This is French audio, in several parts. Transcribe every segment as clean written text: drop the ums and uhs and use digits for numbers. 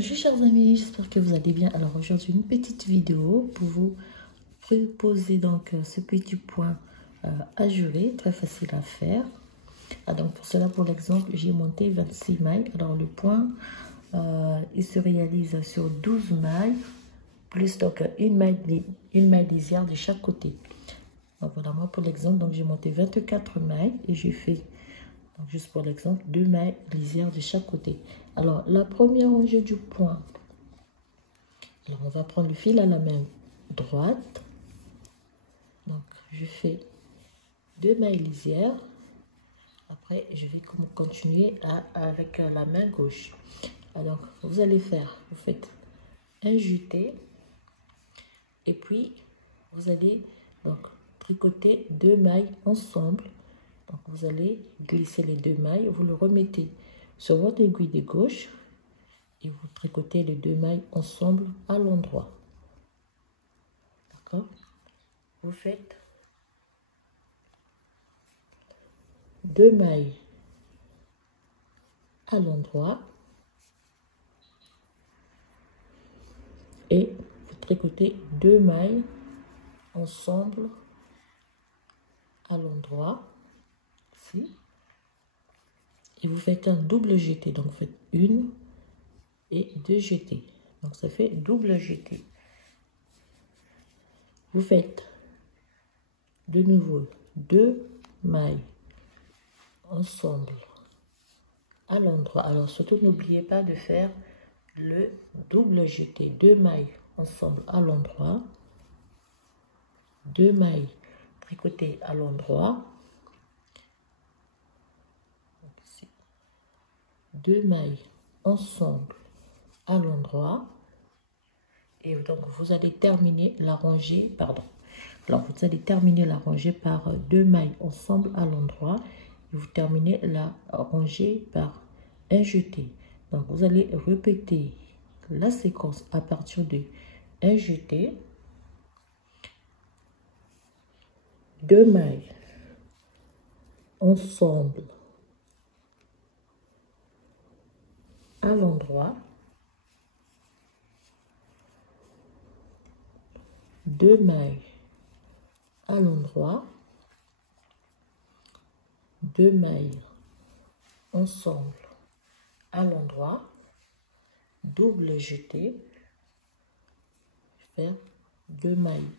Bonjour chers amis, j'espère que vous allez bien. Alors aujourd'hui une petite vidéo pour vous proposer donc ce petit point ajouré, très facile à faire. Donc pour cela, pour l'exemple, j'ai monté 26 mailles. Alors le point, il se réalise sur 12 mailles, plus donc une maille lisière de chaque côté. Donc voilà, moi pour l'exemple, donc j'ai monté 24 mailles et j'ai fait, donc juste pour l'exemple, 2 mailles lisières de chaque côté. Alors la première rangée du point, alors on va prendre le fil à la main droite. Donc je fais 2 mailles lisières. Après je vais continuer avec la main gauche. Alors vous allez faire, vous faites un jeté et puis vous allez donc tricoter 2 mailles ensemble. Donc vous allez glisser les 2 mailles, vous le remettez sur votre aiguille de gauche et vous tricotez les 2 mailles ensemble à l'endroit. D'accord? Vous faites 2 mailles à l'endroit et vous tricotez 2 mailles ensemble à l'endroit ici et vous faites un double jeté. Donc vous faites 1 et 2 jetés, donc ça fait double jeté. Vous faites de nouveau 2 mailles ensemble à l'endroit. Alors surtout n'oubliez pas de faire le double jeté. 2 mailles ensemble à l'endroit, 2 mailles tricotées à l'endroit, 2 mailles ensemble à l'endroit et donc vous allez terminer la rangée, alors vous allez terminer la rangée par 2 mailles ensemble à l'endroit et vous terminez la rangée par un jeté. Donc vous allez répéter la séquence à partir de un jeté, 2 mailles ensemble à l'endroit, 2 mailles à l'endroit, 2 mailles ensemble à l'endroit, double jeté, faire 2 mailles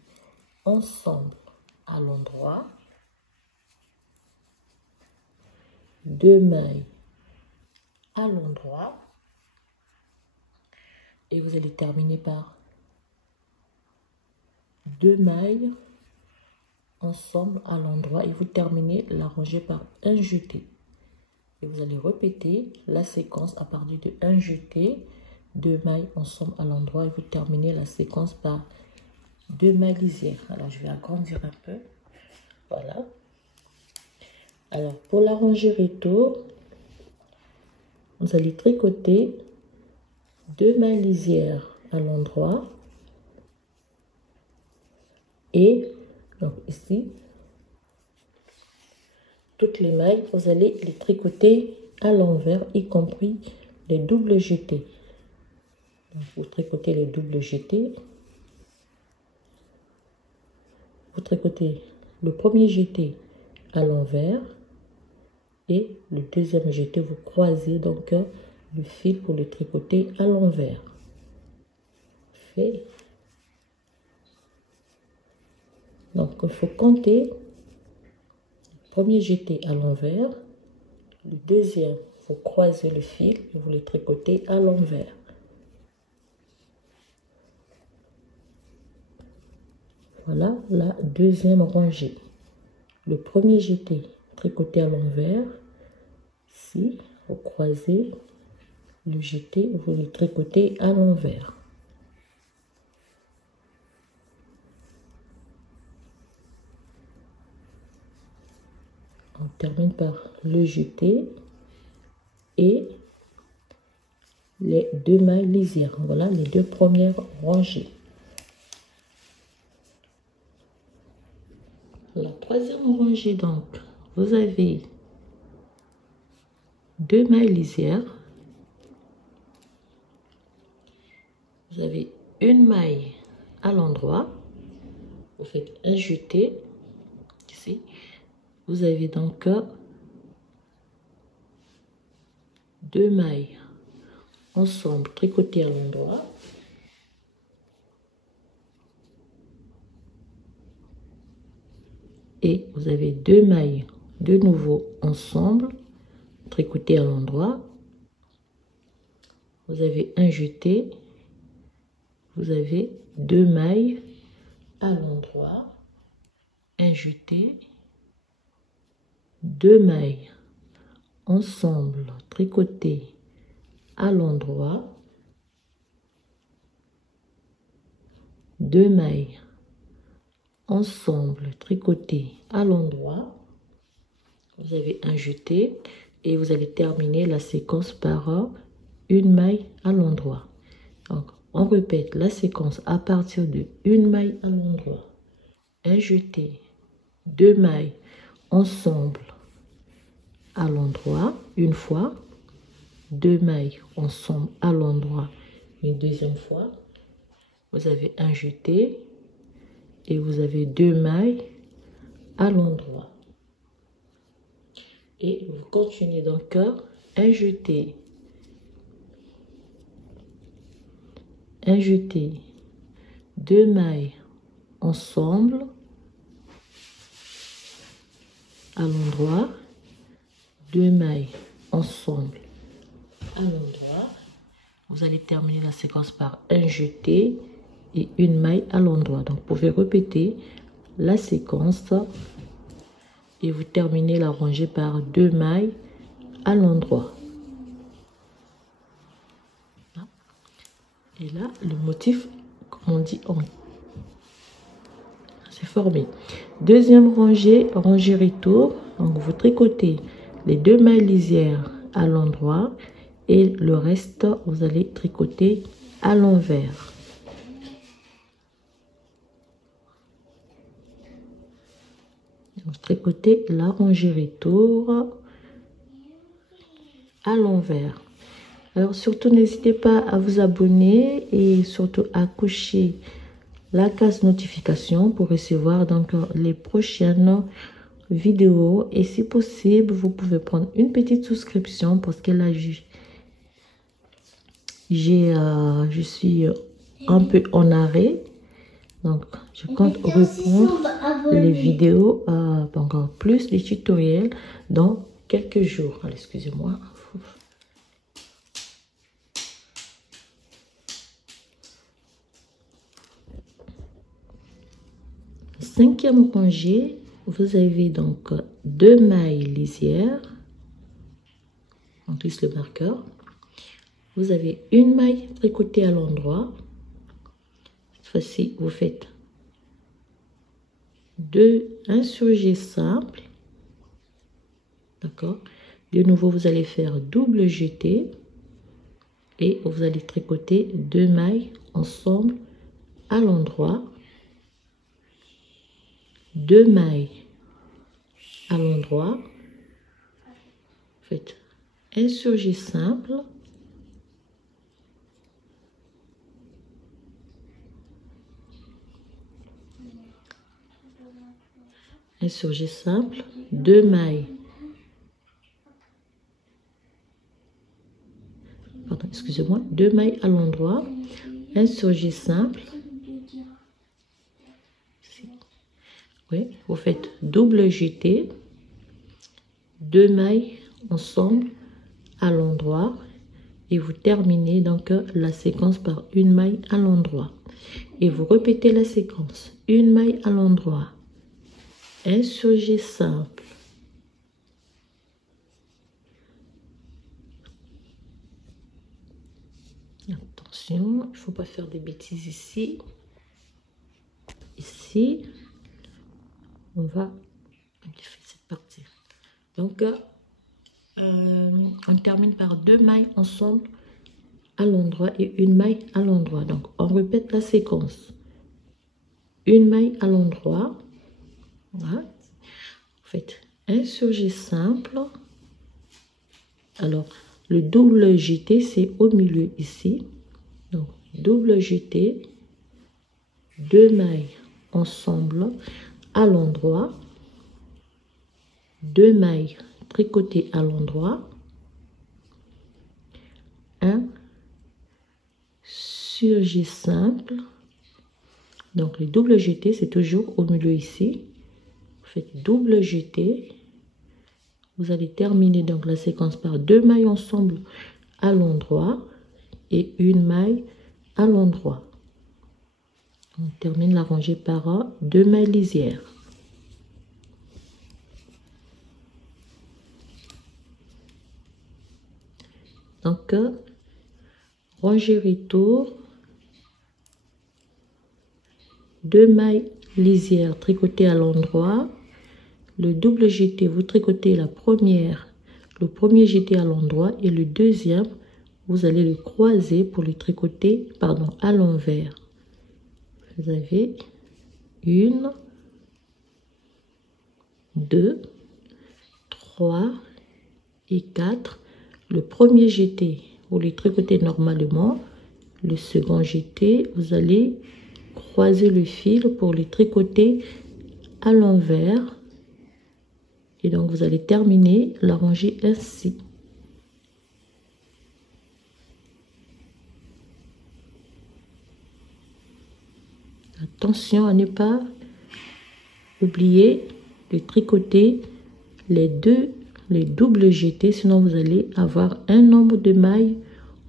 ensemble à l'endroit, 2 mailles à l'endroit et vous allez terminer par 2 mailles ensemble à l'endroit et vous terminez la rangée par un jeté et vous allez répéter la séquence à partir de un jeté, 2 mailles ensemble à l'endroit et vous terminez la séquence par 2 mailles lisières. Alors je vais agrandir un peu, voilà. Alors pour la rangée retour, vous allez tricoter 2 mailles lisières à l'endroit et donc ici toutes les mailles vous allez les tricoter à l'envers, y compris les doubles jetés. Donc, vous tricotez les doubles jetés, vous tricotez le premier jeté à l'envers et le deuxième jeté vous croisez donc le fil pour le tricoter à l'envers. Fait. Donc il faut compter le premier jeté à l'envers, le deuxième vous croisez le fil et vous le tricotez à l'envers. Voilà la deuxième rangée. Le premier jeté tricoté à l'envers, ici vous croisez le jeté, vous le tricotez à l'envers. On termine par le jeté et les 2 mailles lisières. Voilà les 2 premières rangées. La troisième rangée, donc, vous avez 2 mailles lisières, une maille à l'endroit, vous faites un jeté ici, vous avez donc 2 mailles ensemble tricotées à l'endroit, et vous avez 2 mailles de nouveau ensemble tricotées à l'endroit, vous avez un jeté, vous avez 2 mailles à l'endroit, un jeté, 2 mailles ensemble tricotées à l'endroit, 2 mailles ensemble tricotées à l'endroit, vous avez un jeté et vous allez terminer la séquence par une maille à l'endroit. Donc on répète la séquence à partir de une maille à l'endroit, un jeté, 2 mailles ensemble à l'endroit une fois, 2 mailles ensemble à l'endroit une deuxième fois, vous avez un jeté et vous avez 2 mailles à l'endroit, et vous continuez donc un jeté, 2 mailles ensemble à l'endroit, 2 mailles ensemble à l'endroit, vous allez terminer la séquence par un jeté et une maille à l'endroit. Donc vous pouvez répéter la séquence et vous terminez la rangée par 2 mailles à l'endroit. Et là le motif, comme on dit, c'est formé. Deuxième rangée, rangée retour. Donc vous tricotez les 2 mailles lisières à l'endroit et le reste vous allez tricoter à l'envers. Donc tricotez la rangée retour à l'envers. Alors surtout n'hésitez pas à vous abonner et surtout à cocher la case notification pour recevoir donc les prochaines vidéos, et si possible vous pouvez prendre une petite souscription parce que là je suis un peu en arrêt, donc je compte reprendre les vidéos, encore plus les tutoriels dans quelques jours. Allez, excusez-moi. Cinquième rangée, vous avez donc 2 mailles lisières, on glisse le marqueur, vous avez une maille tricotée à l'endroit, cette fois-ci vous faites un surjet simple, d'accord, de nouveau vous allez faire double jeté et vous allez tricoter 2 mailles ensemble à l'endroit, 2 mailles à l'endroit, faites un surjet simple, un surjet simple, 2 mailles, pardon, excusez-moi, 2 mailles à l'endroit, un surjet simple. Oui, vous faites double jeté, 2 mailles ensemble à l'endroit et vous terminez donc la séquence par une maille à l'endroit et vous répétez la séquence, une maille à l'endroit, un surjet simple, attention, il ne faut pas faire des bêtises ici, on va modifier cette partie. Donc on termine par 2 mailles ensemble à l'endroit et une maille à l'endroit. Donc on répète la séquence, une maille à l'endroit, voilà. Vous faites un surjet simple, alors le double jeté c'est au milieu ici, donc double jeté, 2 mailles ensemble à l'endroit, 2 mailles tricotées à l'endroit, un surjet simple. Donc le double jeté, c'est toujours au milieu ici. Vous faites double jeté. Vous allez terminer donc la séquence par 2 mailles ensemble à l'endroit et une maille à l'endroit. On termine la rangée par 2 mailles lisières. Donc rangée retour, 2 mailles lisières tricotées à l'endroit, le double jeté, vous tricotez le premier jeté à l'endroit et le deuxième, vous allez le croiser pour le tricoter, à l'envers. Vous avez 1, 2, 3 et 4. Le premier jeté, vous le tricotez normalement. Le second jeté, vous allez croiser le fil pour le tricoter à l'envers. Et donc, vous allez terminer la rangée ainsi. Attention à ne pas oublier de tricoter les doubles jetés, sinon vous allez avoir un nombre de mailles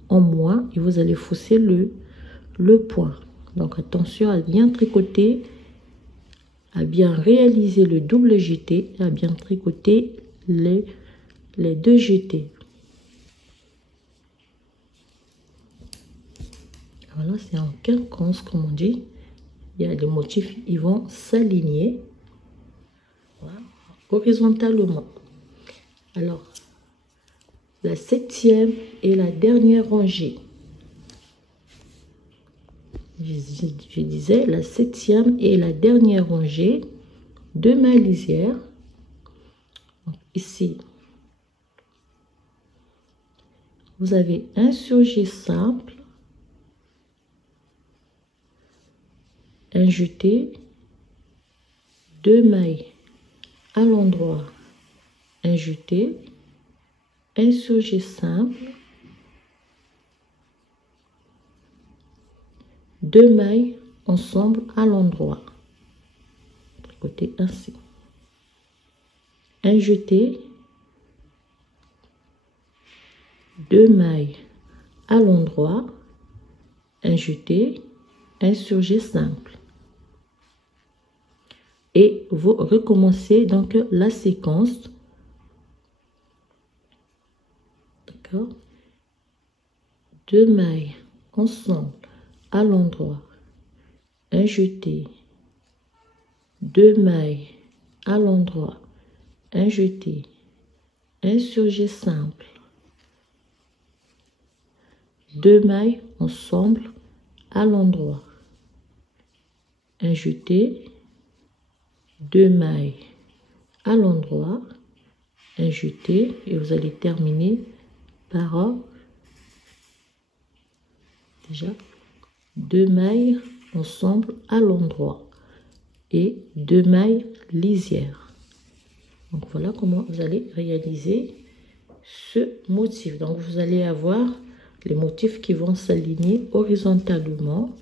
en moins et vous allez fausser le point. Donc attention à bien tricoter, à bien réaliser le double jeté, à bien tricoter les deux jetés. Voilà, c'est en quinconce comme on dit. Il y a les motifs, ils vont s'aligner, voilà, horizontalement. Alors, la 7e et la dernière rangée. Je disais la 7e et la dernière rangée, 2 mailles lisières. Donc, ici, vous avez un surjet simple, un jeté, 2 mailles à l'endroit, un jeté, un surjet simple, 2 mailles ensemble à l'endroit, tricoter ainsi, un jeté, 2 mailles à l'endroit, un jeté, un surjet simple. Et vous recommencez donc la séquence. D'accord? 2 mailles ensemble à l'endroit, un jeté, 2 mailles à l'endroit, un jeté, un surjet simple, 2 mailles ensemble à l'endroit, un jeté, 2 mailles à l'endroit, un jeté et vous allez terminer par déjà 2 mailles ensemble à l'endroit et 2 mailles lisières. Donc voilà comment vous allez réaliser ce motif. Donc vous allez avoir les motifs qui vont s'aligner horizontalement.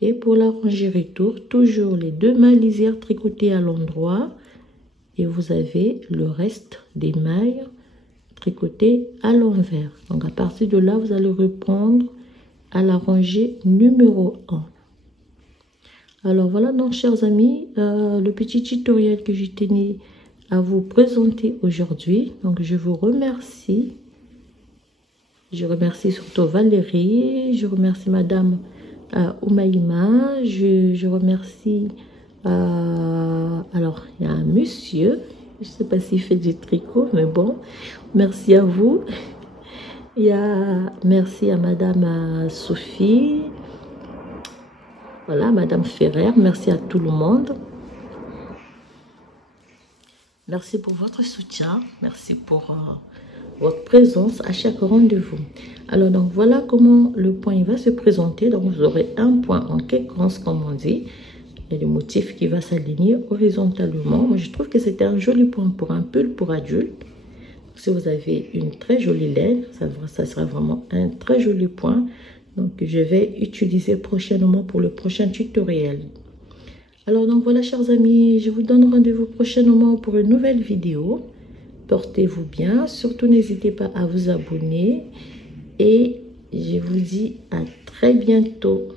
Et pour la rangée retour, toujours les 2 mailles lisières tricotées à l'endroit et vous avez le reste des mailles tricotées à l'envers. Donc à partir de là, vous allez reprendre à la rangée numéro 1. Alors voilà donc chers amis, le petit tutoriel que je tenais à vous présenter aujourd'hui. Donc je vous remercie. Je remercie surtout Valérie, je remercie Madame Oumaïma, je remercie, alors il y a un monsieur, je ne sais pas s'il fait du tricot, mais bon, merci à vous. Merci à Madame Sophie, voilà, Madame Ferrer, merci à tout le monde. Merci pour votre soutien, merci pour votre présence à chaque rendez-vous. Alors donc voilà comment le point il va se présenter. Donc vous aurez un point en quéquence comme on dit. Il y a le motif qui va s'aligner horizontalement. Moi je trouve que c'était un joli point pour un pull pour adulte. Si vous avez une très jolie laine, ça sera vraiment un très joli point. Donc je vais utiliser prochainement pour le prochain tutoriel. Alors donc voilà chers amis, je vous donne rendez-vous prochainement pour une nouvelle vidéo. Portez-vous bien, surtout n'hésitez pas à vous abonner et je vous dis à très bientôt.